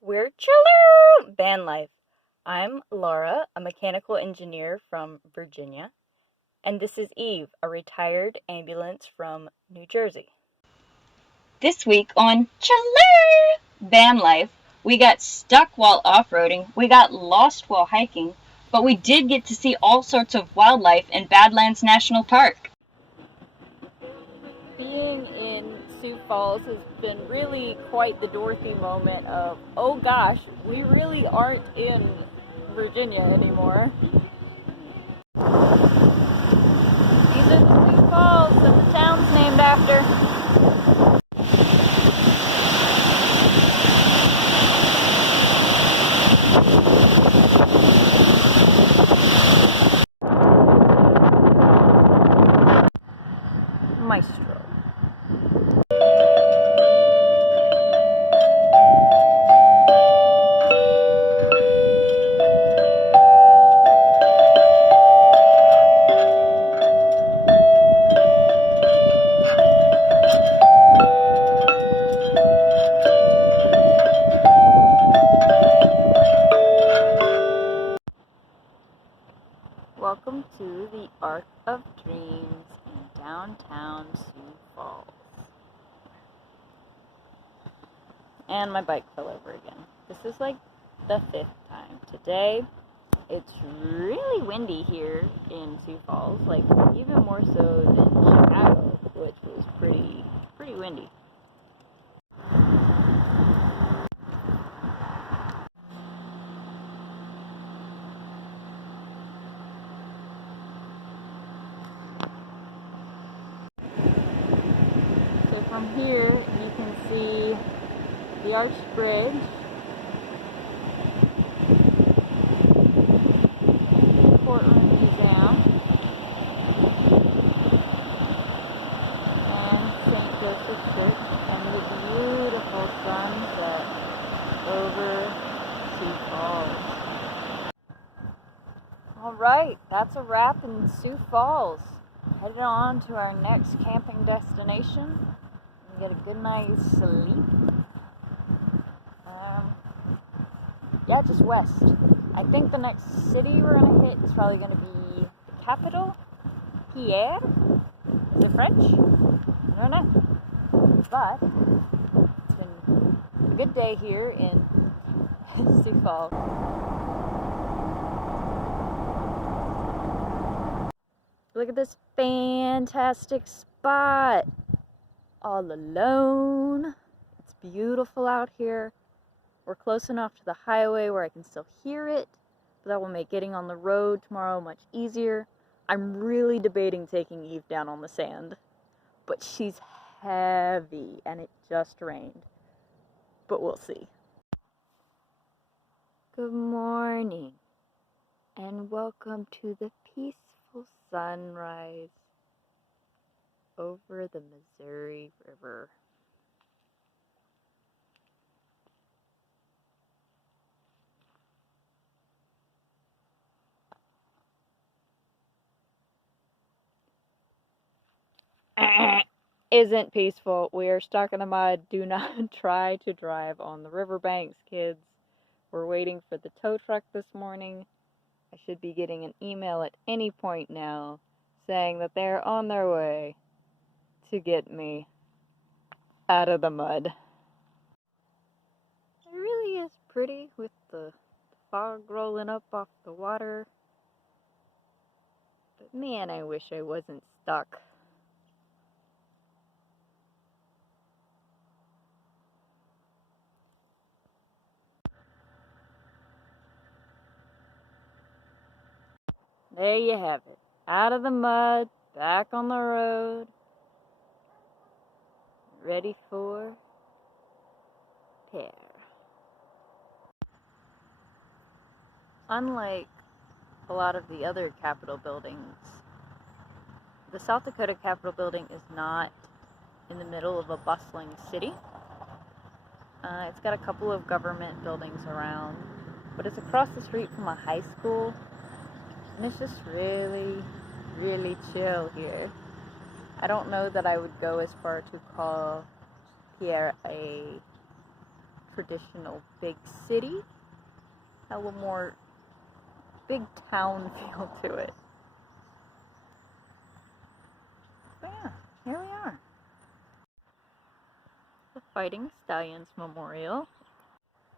We're chiller! Vanlife. I'm Laura, a mechanical engineer from Virginia, and this is Eve, a retired ambulance from New Jersey. This week on Chiller Vanlife, we got stuck while off-roading, we got lost while hiking, but we did get to see all sorts of wildlife in Badlands National Park. Being in Sioux Falls has been really quite the Dorothy moment of, oh gosh, we really aren't in Virginia anymore. These are the Sioux Falls that the town's named after. Maestro. Welcome to the Arc of Dreams in downtown Sioux Falls. And my bike fell over again. This is like the 5th time. Today, it's really windy here in Sioux Falls, like even more so than Chicago, which was pretty windy. So from here, you can see the Arched Bridge, Courtroom Museum, and St. Joseph's Church, and the beautiful sunset over Sioux Falls. Alright, that's a wrap in Sioux Falls. Headed on to our next camping destination and get a good night's sleep. Yeah, just west. I think the next city we're going to hit is probably going to be the capital, Pierre. Is it French? I don't know. But it's been a good day here in Sioux Falls. Look at this fantastic spot. All alone. It's beautiful out here. We're close enough to the highway where I can still hear it, but that will make getting on the road tomorrow much easier. I'm really debating taking Eve down on the sand, but she's heavy and it just rained. But we'll see. Good morning and welcome to the peaceful sunrise over the Missouri River. Isn't peaceful. We are stuck in the mud. Do not try to drive on the riverbanks, kids. We're waiting for the tow truck this morning. I should be getting an email at any point now saying that they're on their way to get me out of the mud. It really is pretty with the fog rolling up off the water. But man, I wish I wasn't stuck. There you have it. Out of the mud, back on the road, ready for Pierre. Unlike a lot of the other Capitol buildings, the South Dakota Capitol building is not in the middle of a bustling city. It's got a couple of government buildings around, but it's across the street from a high school, and it's just really, really chill here. I don't know that I would go as far to call Pierre a traditional big city. Had a little more big town feel to it. But yeah, here we are. The Fighting Stallions Memorial.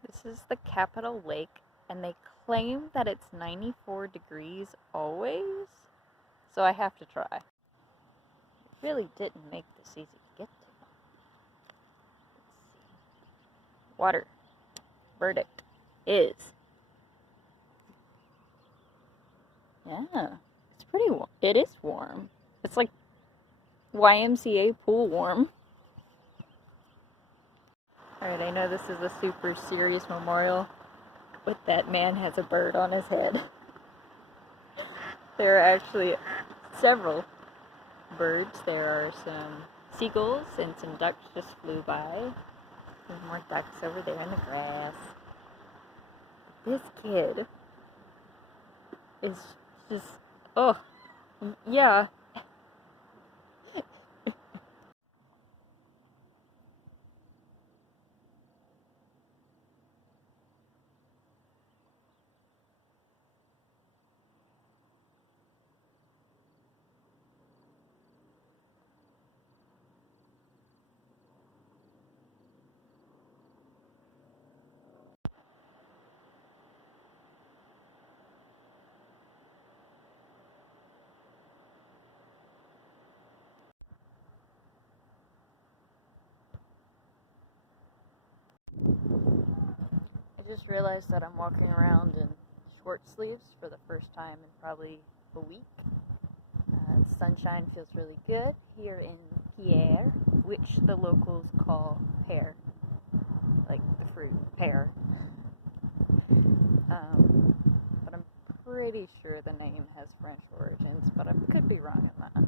This is the Capitol Lake, and they claim that it's 94 degrees always, so I have to try. It really didn't make this easy to get to. Let's see. Water. Verdict is. Yeah, it's pretty warm. It is warm. It's like YMCA pool warm. Alright, I know this is a super serious memorial, but that man has a bird on his head. There are actually several birds. There are some seagulls and some ducks just flew by. There's more ducks over there in the grass. This kid is just, oh, yeah. I just realized that I'm walking around in short sleeves for the first time in probably a week. The sunshine feels really good here in Pierre, which the locals call pear, like the fruit, pear. But I'm pretty sure the name has French origins, but I could be wrong in that.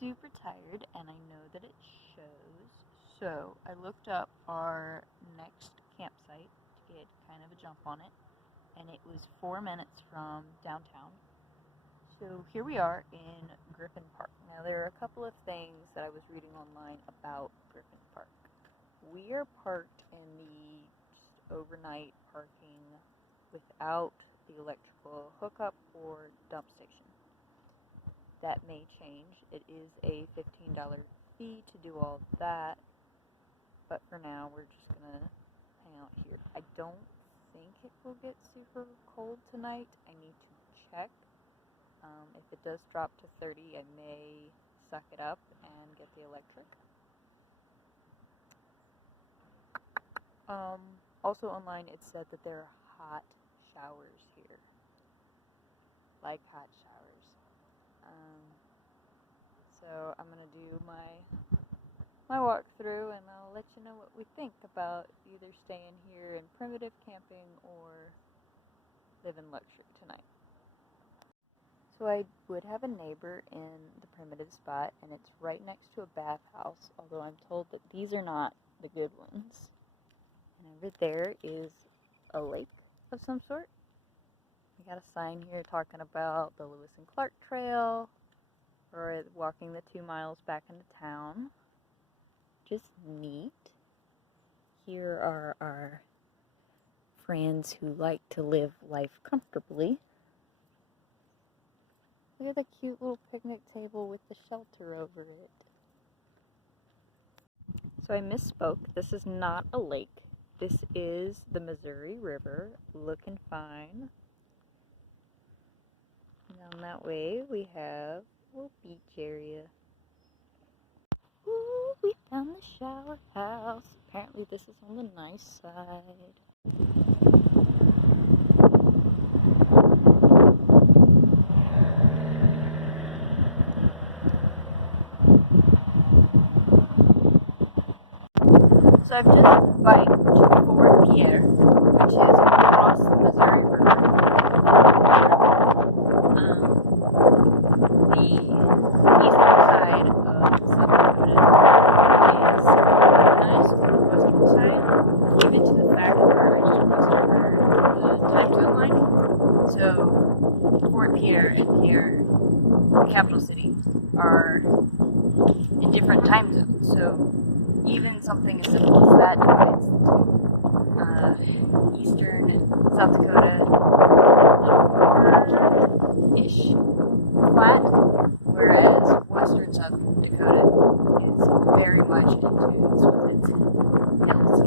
Super tired, and I know that it shows. So I looked up our next campsite to get kind of a jump on it, and it was 4 minutes from downtown. So here we are in Griffin Park. Now there are a couple of things that I was reading online about Griffin Park. We are parked in the just overnight parking without the electrical hookup or dump station. That may change. It is a $15 fee to do all that. But for now, we're just going to hang out here. I don't think it will get super cold tonight. I need to check. If it does drop to 30, I may suck it up and get the electric. Also online, it said that there are hot showers here. Like hot showers. So I'm going to do my walkthrough, and I'll let you know what we think about either staying here in primitive camping or live in luxury tonight. So I would have a neighbor in the primitive spot, and it's right next to a bathhouse, although I'm told that these are not the good ones. And over there is a lake of some sort. We got a sign here talking about the Lewis and Clark Trail, or walking the 2 miles back into town. Just neat. Here are our friends who like to live life comfortably. Look at the cute little picnic table with the shelter over it. So I misspoke. This is not a lake. This is the Missouri River, looking fine. Down that way we have a little beach area. Ooh, we found the shower house. Apparently this is on the nice side. So I've just biked to Fort Pierre, which is across the Missouri River. The eastern side of South Dakota is nice to the western side, even to the fact where I just crossed over the time zone line. So Fort Pierre and Pierre, the capital city, are in different time zones. So even something as simple as that divides the two. Eastern South Dakota is a little more-ish flat, whereas western South Dakota is very much in tunes with its hills.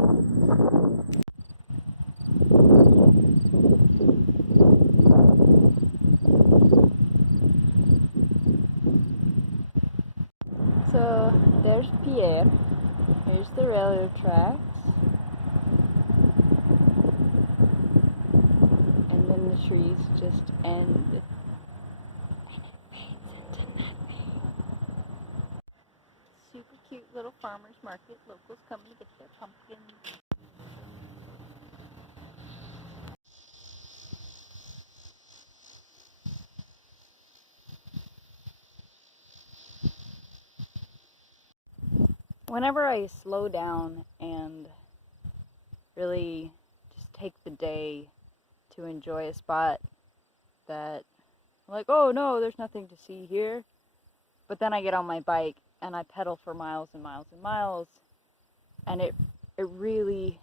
So there's Pierre, here's the railroad tracks, and then the trees just end, and it fades into nothing. Super cute little farmer's market, locals coming to get their pumpkins. Whenever I slow down and really just take the day to enjoy a spot that I'm like, oh no, there's nothing to see here, but then I get on my bike and I pedal for miles and miles and miles, and it really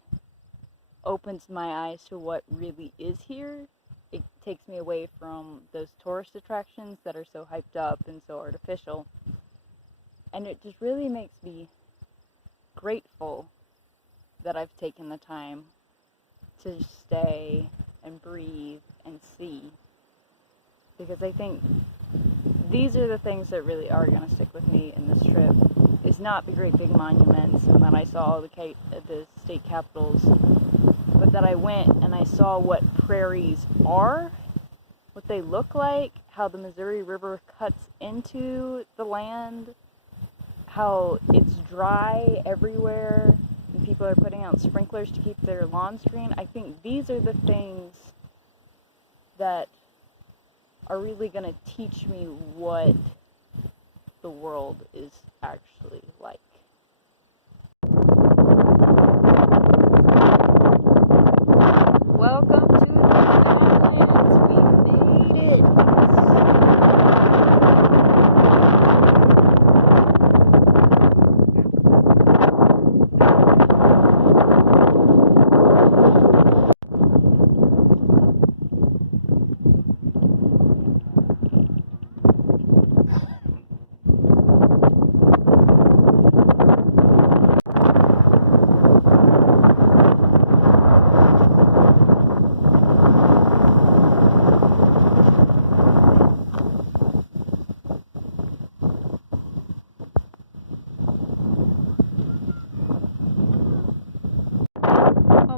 opens my eyes to what really is here. It takes me away from those tourist attractions that are so hyped up and so artificial, and it just really makes me grateful that I've taken the time to stay and breathe and see, because I think these are the things that really are going to stick with me in this trip. Is not the great big monuments and that I saw the state capitals, but that I went and I saw what prairies are, what they look like, how the Missouri River cuts into the land, how it's dry everywhere, and people are putting out sprinklers to keep their lawns green. I think these are the things that are really going to teach me what the world is actually like. Welcome to the Badlands. We made it.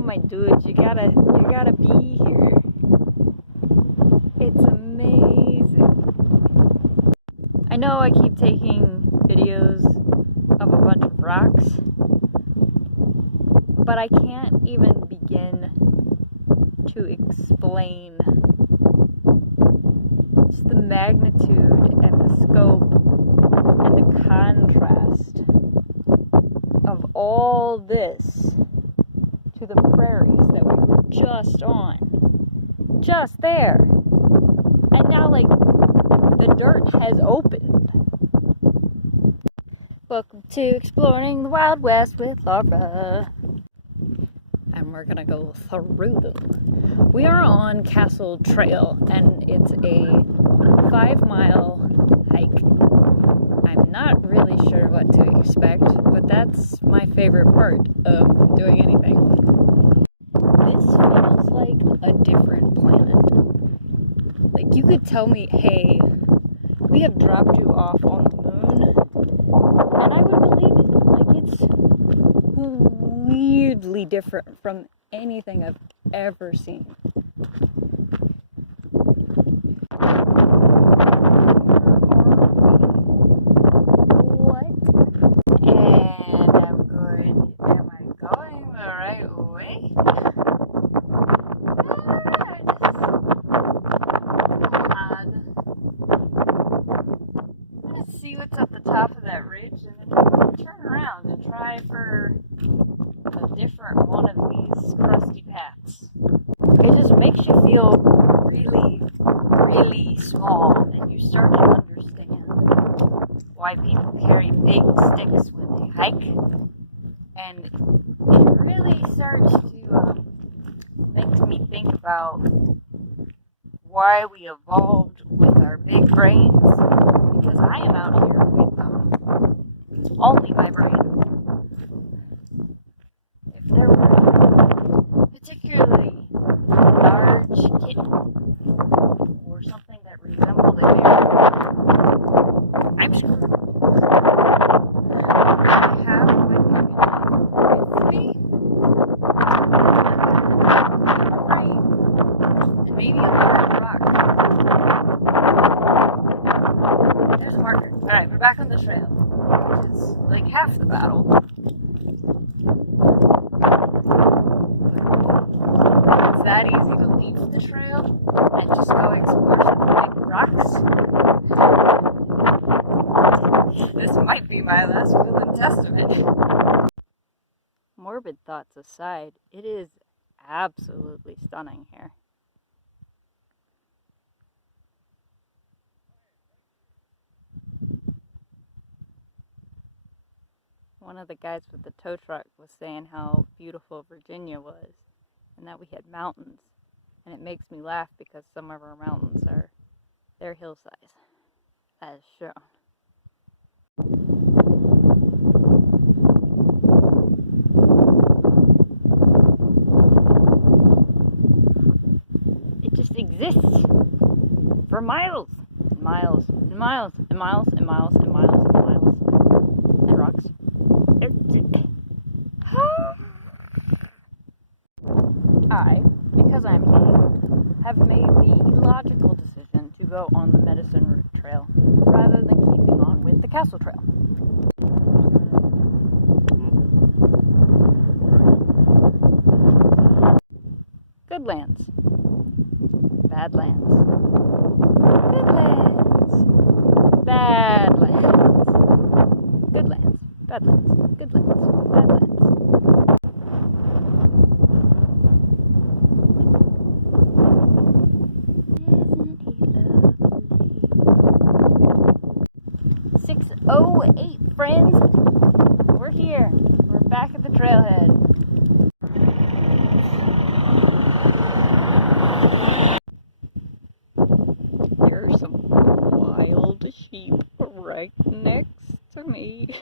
My dude, you gotta be here. It's amazing. I know I keep taking videos of a bunch of rocks, but I can't even begin to explain just the magnitude and the scope and the contrast of all this to the prairies that we were just on. Just there. And now, like, the dirt has opened. Welcome to Exploring the Wild West with Laura. And we're gonna go through them. We are on Castle Trail, and it's a 5-mile hike. I'm not really sure what to expect, but that's my favorite part of doing anything. This feels like a different planet. Like, you could tell me, hey, we have dropped you off on the moon, and I would believe it. Like, it's weirdly different from anything I've ever seen. Top of that ridge, and then turn around and try for a different one of these crusty paths. It just makes you feel really, really small, and you start to understand why people carry big sticks when they hike, starts to makes me think about why we evolved with our big brains, because I am out here with only my brain. If there were a particularly large kitten or something that resembled a bear, I'm screwed. I have my brain with me. And maybe a large rock. There's a marker. Alright, we're back on the trail, which is like half the battle. It's that easy to leave the trail and just go explore some big rocks. This might be my last will and testament. Morbid thoughts aside, it is absolutely stunning here. One of the guys with the tow truck was saying how beautiful Virginia was and that we had mountains. And it makes me laugh because some of our mountains are their hill size, as shown. It just exists for miles and miles and miles and miles and miles and miles and miles and rocks. I, because I'm me, have made the illogical decision to go on the Medicine Route Trail rather than keeping on with the Castle Trail. Goodlands. Badlands. Goodlands. Badlands. Goodlands. Badlands. Goodlands. Badlands. Isn't he lovely? 6:08, friends. We're here. We're back at the trailhead. There are some wild sheep right next to me.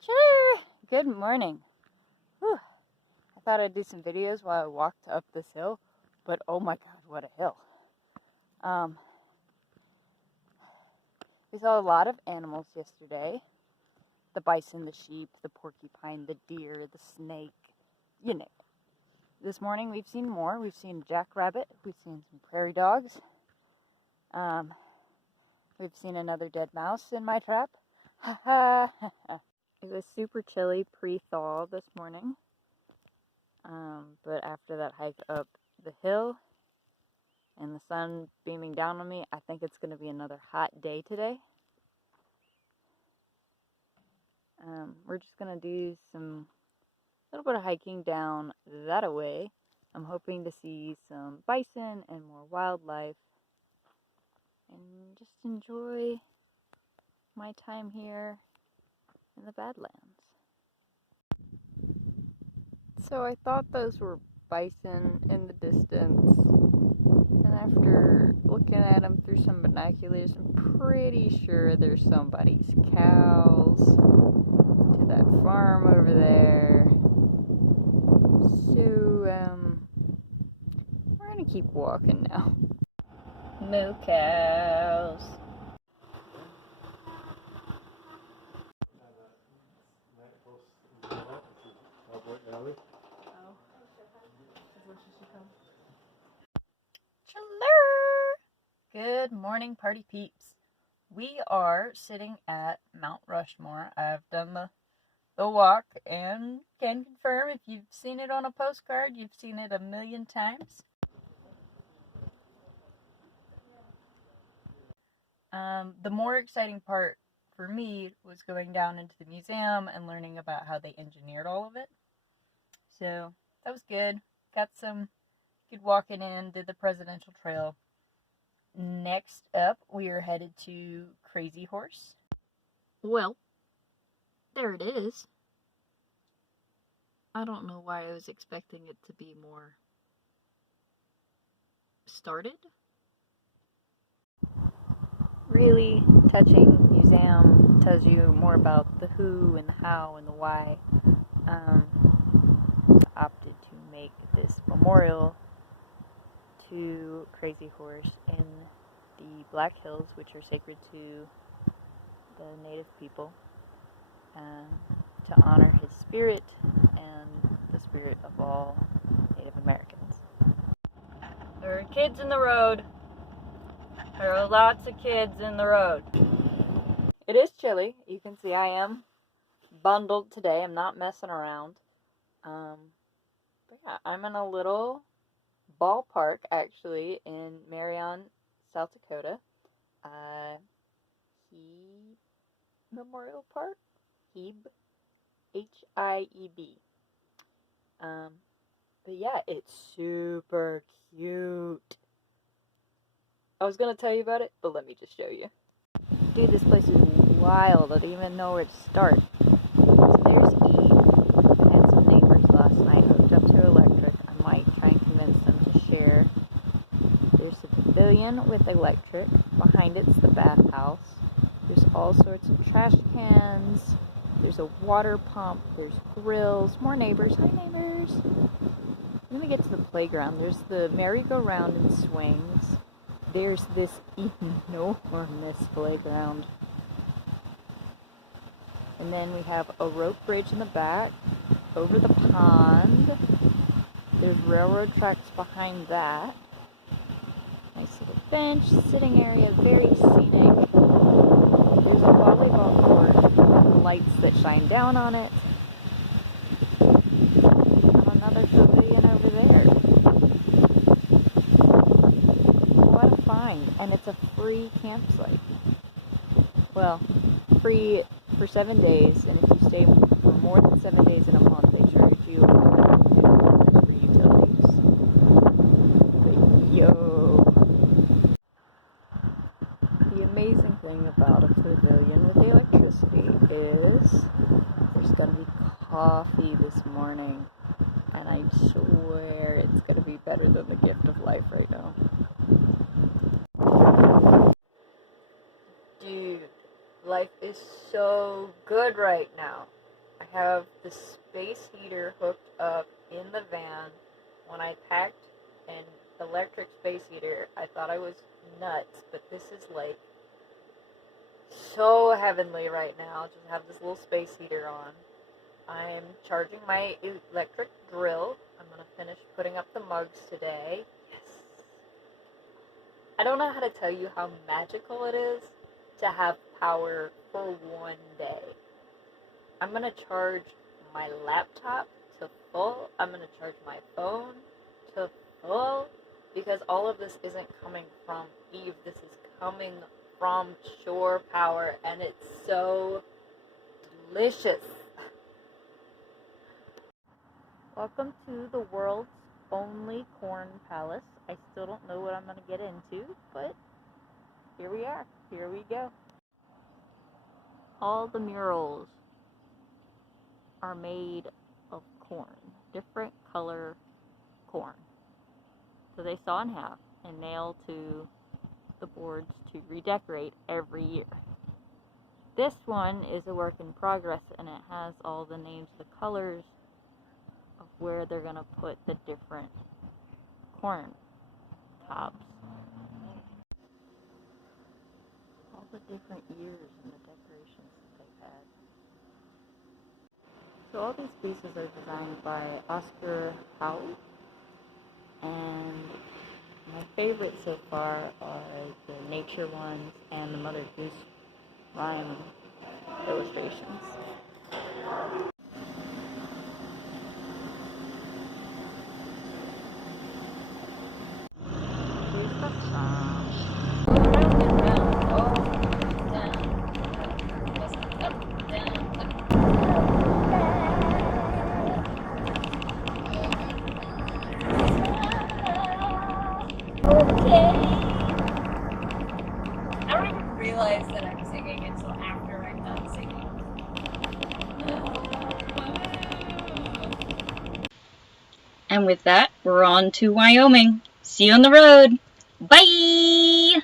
Sure. Good morning. Whew. I thought I'd do some videos while I walked up this hill, but oh my god, what a hill. We saw a lot of animals yesterday. The bison, the sheep, the porcupine, the deer, the snake, you know. This morning we've seen more. We've seen a jackrabbit. We've seen some prairie dogs. We've seen another dead mouse in my trap. Ha ha ha ha. It was super chilly pre-thaw this morning. But after that hike up the hill and the sun beaming down on me, I think it's going to be another hot day today. We're just going to do some little bit of hiking down that away. I'm hoping to see some bison and more wildlife and just enjoy my time here in the Badlands. So I thought those were bison in the distance, and after looking at them through some binoculars, I'm pretty sure there's somebody's cows to that farm over there. So, we're gonna keep walking now. Moo cows. Good morning, party peeps. We are sitting at Mount Rushmore. I've done the walk and can confirm if you've seen it on a postcard, you've seen it a million times. The more exciting part for me was going down into the museum and learning about how they engineered all of it. So that was good. Got some Good walking in, did the Presidential Trail. Next up, we are headed to Crazy Horse. Well, there it is. I don't know why I was expecting it to be more started. Really touching museum, tells you more about the who and the how and the why. Opted to make this memorial to Crazy Horse in the Black Hills, which are sacred to the Native people, to honor his spirit and the spirit of all Native Americans. There are kids in the road. There are lots of kids in the road. It is chilly. You can see I am bundled today. I'm not messing around. But yeah, I'm in a little ballpark actually in Marion, South Dakota. Hebe Memorial Park? Hebe. H-I-E-B. But yeah, it's super cute. I was gonna tell you about it, but let me just show you. Dude, this place is wild. I don't even know where to start. So there's Eve. I had some neighbors last night hooked up to electric. I might try and convince them to share. There's a pavilion with electric. Behind it's the bathhouse. There's all sorts of trash cans. There's a water pump. There's grills. More neighbors. Hi, neighbors. Then we get to the playground. There's the merry-go-round and swings. There's this enormous playground. And then we have a rope bridge in the back. Over the pond. There's railroad tracks behind that. Nice little bench, sitting area, very scenic. There's a volleyball court, lights that shine down on it. And another pavilion over there. What a find. And it's a free campsite. Well, free for 7 days, and if you stay for more than 7 days in a month, they charge you for utilities. But yo! The amazing thing about a pavilion with electricity is there's gonna be coffee this morning, and I swear it's gonna be better than the gift of life right now. Dude, life is so good right now. I have the space heater hooked up in the van. When I packed an electric space heater, I thought I was nuts, but this is like so heavenly right now. Just have this little space heater on. I'm charging my electric grill. I'm gonna finish putting up the mugs today. Yes. I don't know how to tell you how magical it is to have power for 1 day. I'm gonna charge my laptop to full. I'm gonna charge my phone to full, because all of this isn't coming from Eve. This is coming from shore power, and it's so delicious. Welcome to the world's only corn palace. I still don't know what I'm gonna get into, but here we are. Here we go. All the murals are made of corn, different color corn. So they saw in half and nail to the boards to redecorate every year. This one is a work in progress, and it has all the names, the colors of where they're gonna put the different corn tops. All the different years and the decorations that they've had. So all these pieces are designed by Oscar Howe, and my favorites so far are the nature ones and the Mother Goose rhyme illustrations. Here's the song. I don't even realize that I'm singing until after I'm done singing. And with that, we're on to Wyoming. See you on the road. Bye!